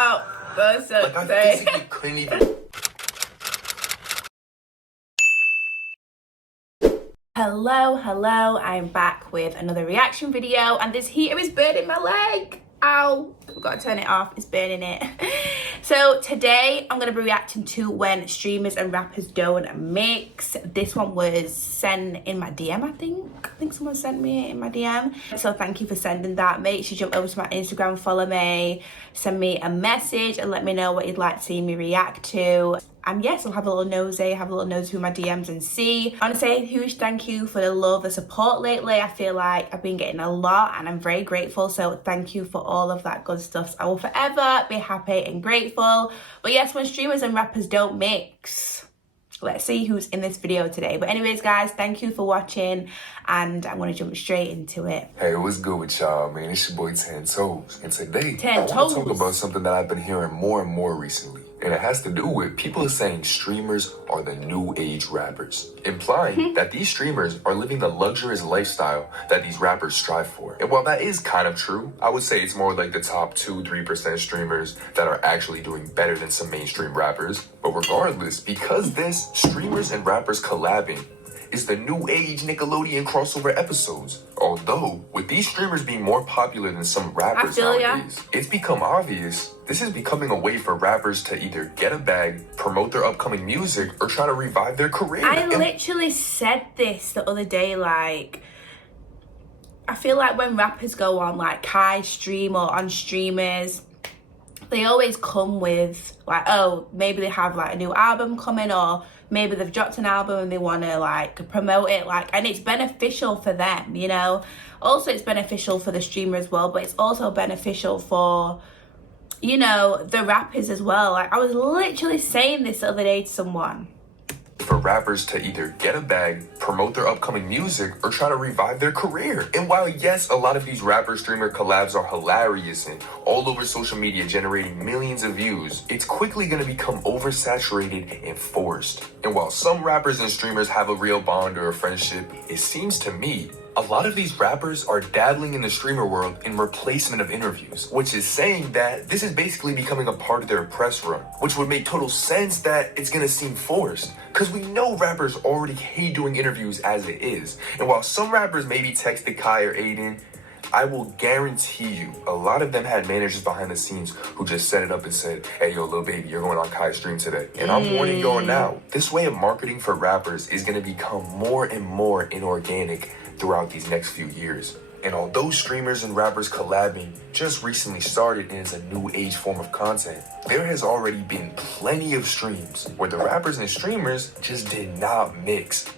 stop. That's so like I physically couldn't even. Hello, I'm back with another reaction video, and this heater is burning my leg. Ow, I've got to turn it off, it's burning it. So today I'm going to be reacting to when streamers and rappers don't mix. This one was sent in my DM, I think someone sent me it in my DM. So thank you for sending that. Make sure you jump over to my Instagram, follow me, send me a message and let me know what you'd like to see me react to. And yes, I'll have a little nosy, through my DMs and see. I want to say a huge thank you for the love, the support lately. I feel like I've been getting a lot and I'm very grateful. So thank you for all of that good stuff. I will forever be happy and grateful. But yes, when streamers and rappers don't mix, let's see who's in this video today. But anyways, guys, thank you for watching and I'm going to jump straight into it. Hey, what's good with y'all, man? It's your boy Ten Toes. And today, I want to talk about something that I've been hearing more and more recently. And it has to do with people saying streamers are the new age rappers, implying that these streamers are living the luxurious lifestyle that these rappers strive for. And while that is kind of true, I would say it's more like the top 2-3% streamers that are actually doing better than some mainstream rappers. But regardless, because this streamers and rappers collabing is the new age Nickelodeon crossover episodes. Although, with these streamers being more popular than some rappers nowadays, it's become obvious this is becoming a way for rappers to either get a bag, promote their upcoming music, or try to revive their career. I literally said this the other day, like, I feel like when rappers go on like Kai stream or on streamers, they always come with like, oh, maybe they have like a new album coming, or maybe they've dropped an album and they want to like promote it, like, and it's beneficial for them, you know. Also, it's beneficial for the streamer as well, but it's also beneficial for, you know, the rappers as well. Like, I was literally saying this the other day to someone. For rappers to either get a bag, promote their upcoming music, or try to revive their career. And while yes, a lot of these rapper-streamer collabs are hilarious and all over social media generating millions of views, it's quickly going to become oversaturated and forced. And while some rappers and streamers have a real bond or a friendship, it seems to me a lot of these rappers are dabbling in the streamer world in replacement of interviews, which is saying that this is basically becoming a part of their press run, which would make total sense that it's gonna seem forced, because we know rappers already hate doing interviews as it is. And while some rappers maybe texted Kai or Aiden, I will guarantee you, a lot of them had managers behind the scenes who just set it up and said, hey, yo, little baby, you're going on Kai's stream today. And I'm warning y'all now, this way of marketing for rappers is gonna become more and more inorganic throughout these next few years. And although streamers and rappers collabing just recently started and is a new age form of content, there has already been plenty of streams where the rappers and streamers just did not mix.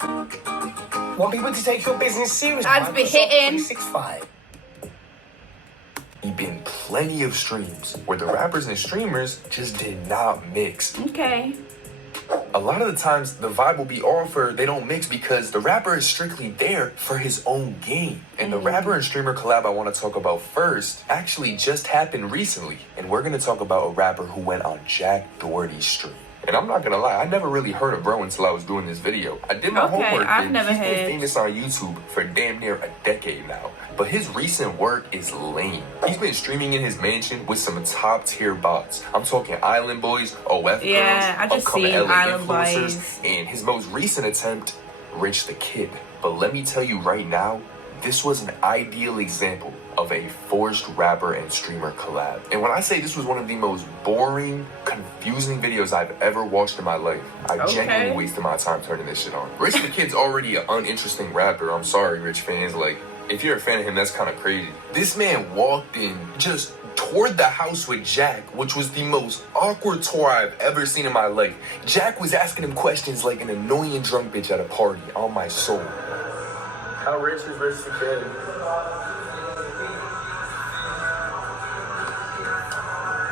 Want people to take your business seriously? I'd be hitting. Been plenty of streams where the rappers and streamers just did not mix. Okay. A lot of the times the vibe will be off or they don't mix because the rapper is strictly there for his own game. And the rapper and streamer collab I want to talk about first actually just happened recently. And we're going to talk about a rapper who went on Jack Doherty's stream. And I'm not gonna lie, I never really heard of bro until I was doing this video. I did my homework, and he's been famous on YouTube for damn near a decade now. But his recent work is lame. He's been streaming in his mansion with some top tier bots. I'm talking Island Boys, OF girls, upcoming LA influencers, and his most recent attempt, Rich the Kid. But let me tell you right now, this was an ideal example of a forced rapper and streamer collab. And when I say this was one of the most boring, confusing videos I've ever watched in my life, I genuinely wasted my time turning this shit on. Rich the Kid's already an uninteresting rapper. I'm sorry, Rich fans. Like, if you're a fan of him, that's kind of crazy. This man walked in, just toured the house with Jack, which was the most awkward tour I've ever seen in my life. Jack was asking him questions like an annoying drunk bitch at a party, on my soul. How rich is Rich the Kid?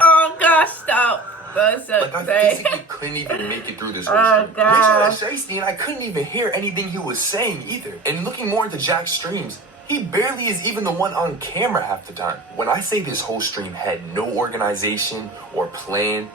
Oh gosh, stop. Like, I physically couldn't even make it through this whole stream. Rich Shiesty, and I couldn't even hear anything he was saying either. And looking more into Jack's streams, he barely is even the one on camera half the time. When I say this whole stream had no organization or plan,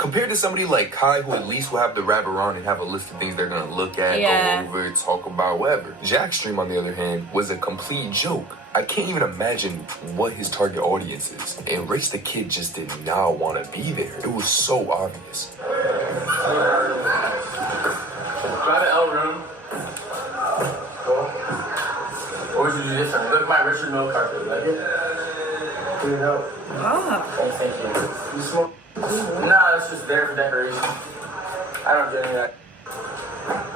Compared to somebody like Kai, who at least will have the rapper on and have a list of things they're gonna look at, Yeah. go over, talk about, whatever. Jack's stream, on the other hand, was a complete joke. I can't even imagine what his target audience is. And Rich the Kid just did not want to be there. It was so obvious. Try the L room. Cool. What would you do this time? Look at my Richard Mill carpet. Like it? Clean it out. Oh. Oh, thank you. You smoke? Nah, it's just there for decoration. I don't do any of that.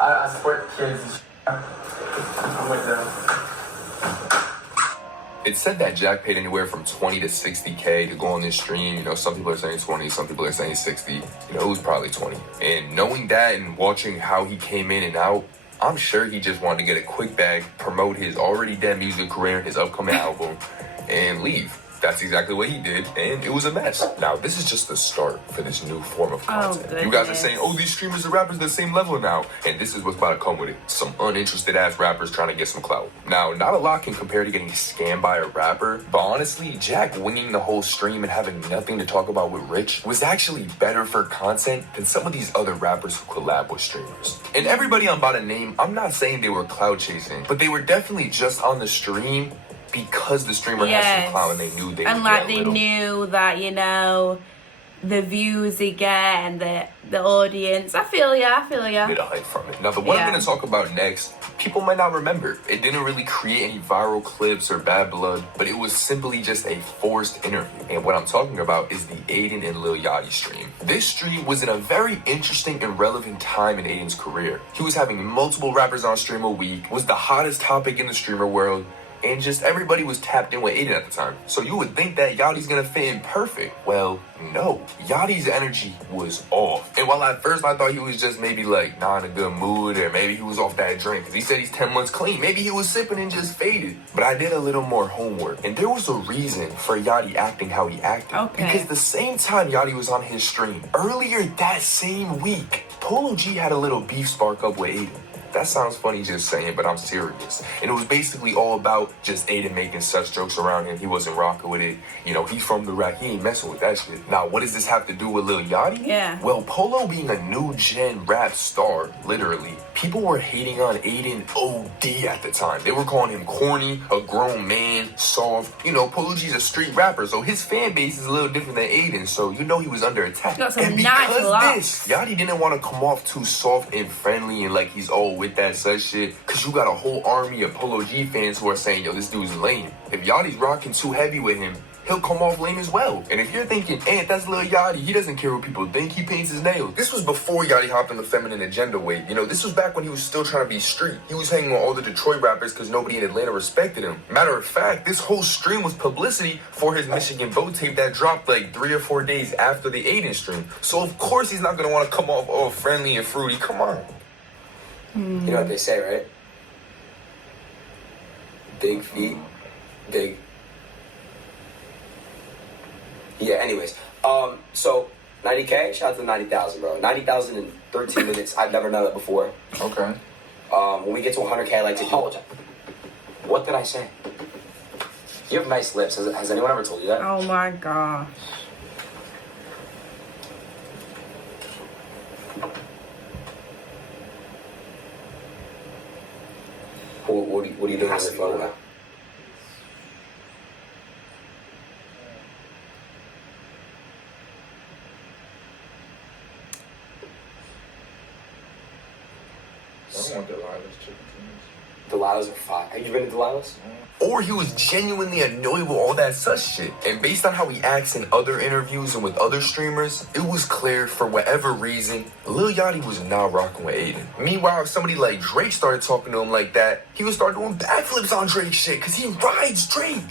I support kids and shit. I'm with them. It said that Jack paid anywhere from 20 to 60K to go on this stream. You know, some people are saying 20, some people are saying 60. You know, it was probably 20. And knowing that and watching how he came in and out, I'm sure he just wanted to get a quick bag, promote his already dead music career and his upcoming album, and leave. That's exactly what he did, and it was a mess. Now, this is just the start for this new form of content. You guys are saying, oh, these streamers and rappers are the same level now, and this is what's about to come with it. Some uninterested-ass rappers trying to get some clout. Now, not a lot can compare to getting scammed by a rapper, but honestly, Jack winging the whole stream and having nothing to talk about with Rich was actually better for content than some of these other rappers who collab with streamers. And everybody I'm about to name, I'm not saying they were clout chasing, but they were definitely just on the stream because the streamer had some clout and they knew they and like they knew that, you know, the views they get and the audience. I feel ya. Bit of hype from it. Now the one I'm going to talk about next, people might not remember. It didn't really create any viral clips or bad blood, but it was simply just a forced interview. And what I'm talking about is the Aiden and Lil Yachty stream. This stream was in a very interesting and relevant time in Aiden's career. He was having multiple rappers on stream a week, was the hottest topic in the streamer world, and just everybody was tapped in with Aiden at the time. So you would think that Yachty's gonna fit in perfect. Well, no. Yachty's energy was off. And while at first I thought he was just maybe like not in a good mood, or maybe he was off that drink, because he said he's 10 months clean. Maybe he was sipping and just faded. But I did a little more homework, and there was a reason for Yachty acting how he acted. Okay. Because the same time Yachty was on his stream, earlier that same week, Polo G had a little beef spark up with Aiden. That sounds funny just saying, but I'm serious. And it was basically all about just Aiden making such jokes around him. He wasn't rocking with it. You know, he's from the rack. He ain't messing with that shit. Now, what does this have to do with Lil Yachty? Yeah. Well, Polo being a new gen rap star, literally, people were hating on Aiden OD at the time. They were calling him corny, a grown man, soft. You know, Polo G's a street rapper, so his fan base is a little different than Aiden, so you know he was under attack. Got some And nice because love. this, Yachty didn't want to come off too soft and friendly and like he's all with that such shit, because you got a whole army of Polo G fans who are saying, yo, this dude's lame. If Yachty's rocking too heavy with him, he'll come off lame as well. And if you're thinking, that's Lil Yachty, he doesn't care what people think, he paints his nails. This was before Yachty hopped on the feminine agenda wave. You know, this was back when he was still trying to be street. He was hanging with all the Detroit rappers because nobody in Atlanta respected him. Matter of fact, this whole stream was publicity for his Michigan boat tape that dropped like 3 or 4 days after the Aiden stream. So of course he's not gonna want to come off all friendly and fruity. Come on. You know what they say, right? Big feet, big. Yeah, anyways. So 90K, shout out to 90,000, bro. 90,000 in 13 minutes. I've never done that before. Okay. When we get to 100K, I like to apologize. What did I say? You have nice lips. Has anyone ever told you that? Oh my gosh. What are you doing on your phone now? I don't want Delilah's chicken tenders. Delilah's are fire. Have you been to Delilah's? Or he was genuinely annoyed with all that such shit. And based on how he acts in other interviews and with other streamers, it was clear for whatever reason, Lil Yachty was not rocking with Aiden. Meanwhile, if somebody like Drake started talking to him like that, he would start doing backflips on Drake shit because he rides Drake.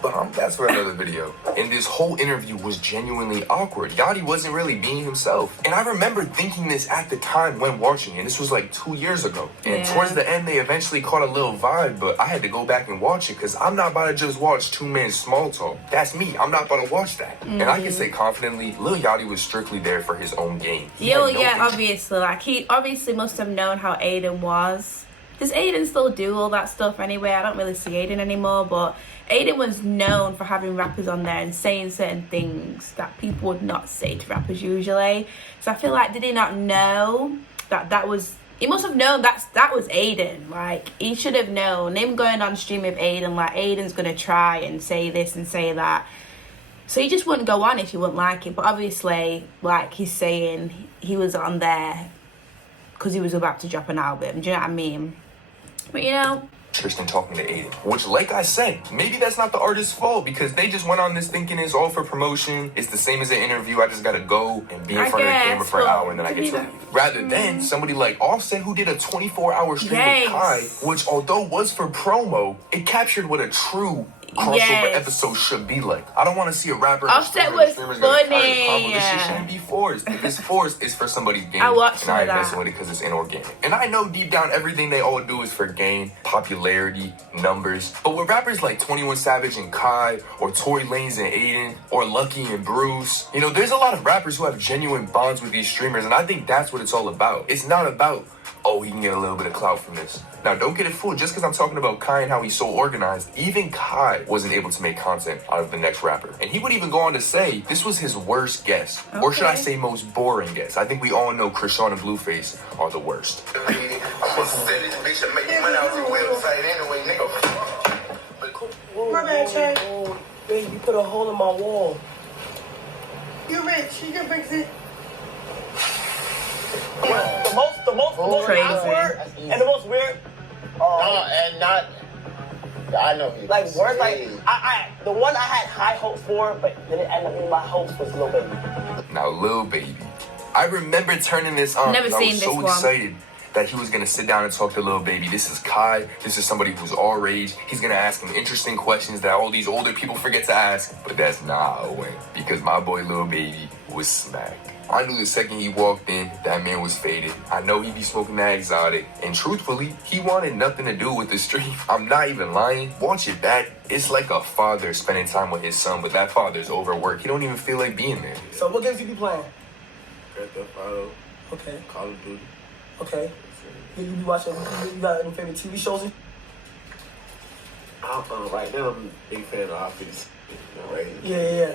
But that's for another video. And this whole interview was genuinely awkward. Yachty wasn't really being himself. And I remember thinking this at the time when watching it. This was like 2 years ago. And towards the end, they eventually caught a little vibe, but I had to go back and watch it because I'm not about to just watch two men small talk. That's me. I'm not about to watch that. And I can say confidently, Lil Yachty was strictly there for his own game. He had no interest. Obviously. Like, he obviously must have known how Aiden was. Does Aiden still do all that stuff anyway? I don't really see Aiden anymore, but Aiden was known for having rappers on there and saying certain things that people would not say to rappers usually. So I feel like, did he not know that was... He must have known that was Aiden. Like, he should have known. Him going on stream with Aiden, like, Aiden's going to try and say this and say that. So he just wouldn't go on if he wouldn't like it. But obviously, like he's saying, he was on there because he was about to drop an album. Do you know what I mean? But, you know... Tristan talking to Aiden, which, like I said, maybe that's not the artist's fault because they just went on this thinking it's all for promotion. It's the same as an interview. I just gotta go and be in front of the camera for an hour and then I get to leave. Rather than somebody like Offset who did a 24-hour stream with Kai, which although was for promo, it captured what a true crossover episode should be like. I don't want to see a rapper. Offset was funny. This shit shouldn't be forced. If it's forced, it's for somebody's gain. I watched and I ain't messing with it because it's inorganic. And I know deep down everything they all do is for gain, popularity, numbers. But with rappers like 21 Savage and Kai, or Tory Lanez and Aiden, or Lucky and Bruce, you know, there's a lot of rappers who have genuine bonds with these streamers, and I think that's what it's all about. It's not about, oh, he can get a little bit of clout from this. Now, don't get it fooled. Just because I'm talking about Kai and how he's so organized, even Kai wasn't able to make content out of the next rapper. And he would even go on to say this was his worst guest. Okay. Or should I say most boring guest? I think we all know Krishan and Blueface are the worst. I'm gonna sell this bitch and make money off your website anyway, nigga. My bad, Chad. Baby, you put a hole in my wall. You rich, you can fix it. The most awkward and the most weird. And not. I know. Like words like the one I had high hopes for, but then it ended up being my hopes was Lil Baby. Now, Lil Baby, I remember turning this on. Never seen this one. I was so excited that he was gonna sit down and talk to Lil Baby. This is Kai. This is somebody who's our age. He's gonna ask him interesting questions that all these older people forget to ask. But that's not how it went because my boy Lil Baby was smacked. I knew the second he walked in, that man was faded. I know he be smoking that exotic. And truthfully, he wanted nothing to do with the street. I'm not even lying. Watch it back. It's like a father spending time with his son, but that father's overworked. He don't even feel like being there. So what games you be playing? Grand Theft Auto. Okay. Call of Duty. Okay. You be watching, you got any favorite TV shows? Right now, I'm a big fan of Office. Right? Yeah.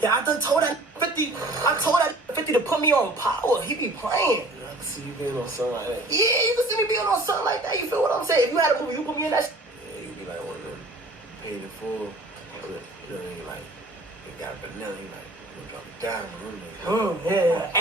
Yeah, I done told that 50. I told that 50 to put me on Power. He be playing. I can see you being on something like that. Yeah, you can see me being on something like that. You feel what I'm saying? If you had a movie, you put me in that. Yeah, you be like one of them paid in full. You know, like they got a vanilla. You like drop it down. Yeah.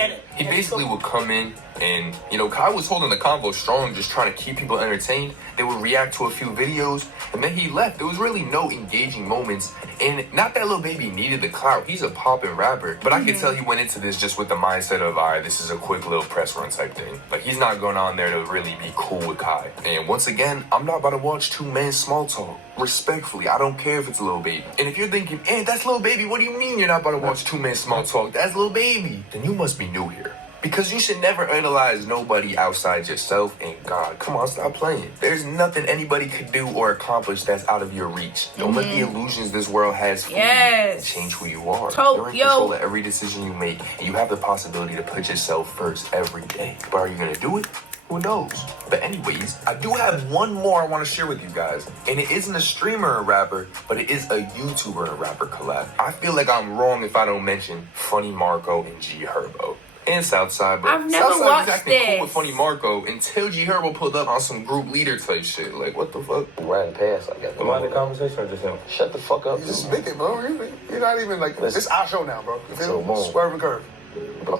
And he basically would come in and, you know, Kai was holding the convo strong, just trying to keep people entertained. They would react to a few videos, and then he left. There was really no engaging moments. And not that Lil Baby needed the clout. He's a poppin' rapper. But I could tell he went into this just with the mindset of, all right, this is a quick little press run type thing. Like, he's not going on there to really be cool with Kai. And once again, I'm not about to watch two men small talk. Respectfully, I don't care if it's Lil Baby. And if you're thinking, that's Lil Baby, what do you mean you're not about to watch two men small talk? That's Lil Baby. Then you must be new here. Because you should never analyze nobody outside yourself and God. Come on, stop playing. There's nothing anybody could do or accomplish that's out of your reach. Don't let the illusions this world has for you change who you are. You're in control of every decision you make, and you have the possibility to put yourself first every day. But are you going to do it? Who knows? But anyways, I do have one more I want to share with you guys. And it isn't a streamer or rapper, but it is a YouTuber and rapper collab. I feel like I'm wrong if I don't mention Funny Marco and G Herbo. And Southside, but I've never Southside watched was acting cool this. with Funny Marco until G Herbo pulled up on some group leader type shit. Like, what the fuck? Riding past, I guess. Am I in the conversation or just him? Shut the fuck up. You just speaking, bro. You're not even like, this is our show now, bro. You feel me? Swerve and curve. You don't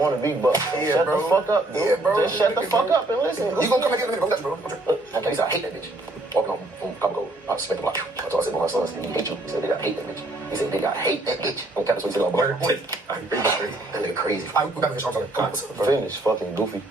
want to be buck. Yeah, shut bro. the fuck up, dude. Yeah, bro. Just shut the fuck up and listen. You gonna come and get me? That's bro. He said, I hate that bitch. Walking on Cabo, I spent the block. So I said, my sons, he hate you. He said, I hate that bitch. He said, I hate that bitch. On campus, he said, oh, boy. That nigga crazy. Finish, fucking goofy.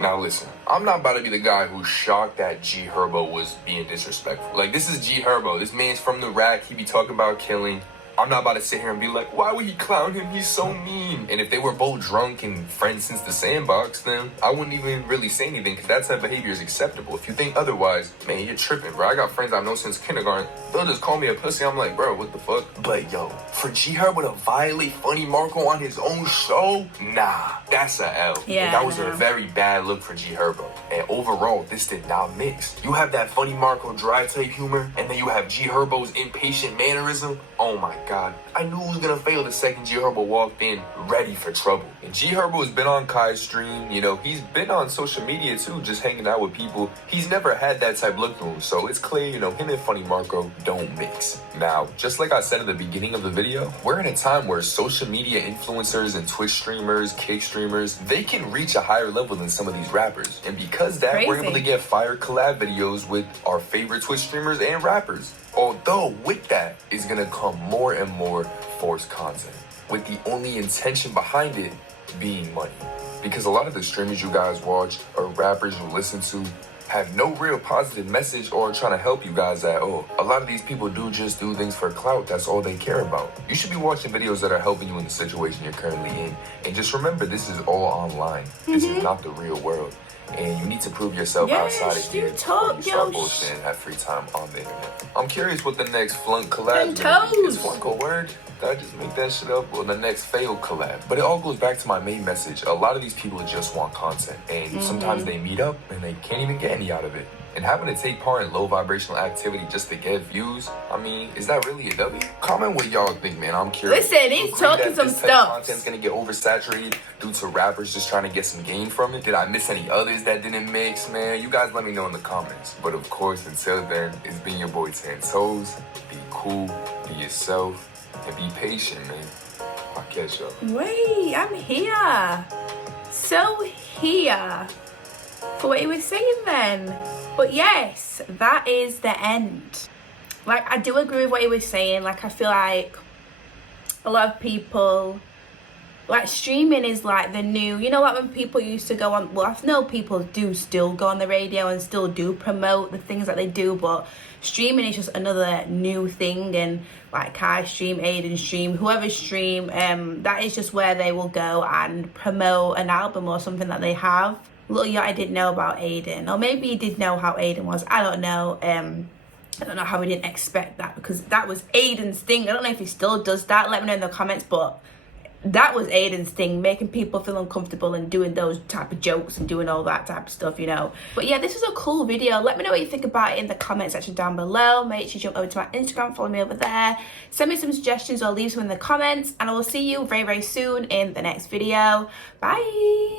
Now listen, I'm not about to be the guy who's shocked that G Herbo was being disrespectful. Like, this is G Herbo. This man's from the rack. He be talking about killing. I'm not about to sit here and be like, why would he clown him? He's so mean. And if they were both drunk and friends since the sandbox, then I wouldn't even really say anything because that type of behavior is acceptable. If you think otherwise, man, you're tripping, bro. I got friends I've known since kindergarten. They'll just call me a pussy. I'm like, bro, what the fuck? But yo, for G Herbo to violate Funny Marco on his own show, nah, that's a L. Yeah, and that was a very bad look for G Herbo. And overall, this did not mix. You have that Funny Marco dry type humor, and then you have G Herbo's impatient mannerism. Oh my god, I knew it was gonna fail the second G Herbo walked in ready for trouble. And G Herbo has been on Kai's stream, you know, he's been on social media too, just hanging out with people. He's never had that type look to him, so it's clear, you know, him and Funny Marco don't mix. Now, just like I said at the beginning of the video, we're in a time where social media influencers and Twitch streamers, kick streamers, they can reach a higher level than some of these rappers. And because of that, we're able to get fire collab videos with our favorite Twitch streamers and rappers. Although with that is gonna come more and more forced content, with the only intention behind it being money. Because a lot of the streamers you guys watch or rappers you listen to have no real positive message or trying to help you guys at all. A lot of these people do just do things for clout. That's all they care about. You should be watching videos that are helping you in the situation you're currently in. And just remember, this is all online. This is not the real world. And you need to prove yourself outside of here before you start bullshitting and have free time on the internet. I'm curious what the next Flunk collab is gonna be. Is Flunk a word? Did I just make that shit up? Or the next failed collab? But it all goes back to my main message. A lot of these people just want content. And sometimes they meet up and they can't even get any out of it. And having to take part in low vibrational activity just to get views, I mean, is that really a W? Comment what y'all think, man. I'm curious. Listen, he's talking some stuff. Content's gonna get oversaturated due to rappers just trying to get some gain from it. Did I miss any others that didn't mix, man? You guys let me know in the comments. But of course, until then, it's been your boy 10 Toes. Be cool, be yourself, and be patient, man. I'll catch y'all. Wait, I'm here. So here. For what he was saying then. But yes, that is the end. Like, I do agree with what he was saying. Like, I feel like a lot of people, like, streaming is like the new, you know, like when people used to go on, well, I know people do still go on the radio and still do promote the things that they do, but streaming is just another new thing. And like Kai stream, Aiden stream, whoever stream, that is just where they will go and promote an album or something that they have. Little Yachty didn't know about Aiden, or maybe he did know how Aiden was. I don't know. I don't know how he didn't expect that, because that was Aiden's thing. I don't know if he still does that. Let me know in the comments. But that was Aiden's thing, making people feel uncomfortable and doing those type of jokes and doing all that type of stuff, you know. But yeah, this was a cool video. Let me know what you think about it in the comment section down below. Make sure you jump over to my Instagram, follow me over there, send me some suggestions or leave some in the comments, and I will see you very, very soon in the next video. Bye.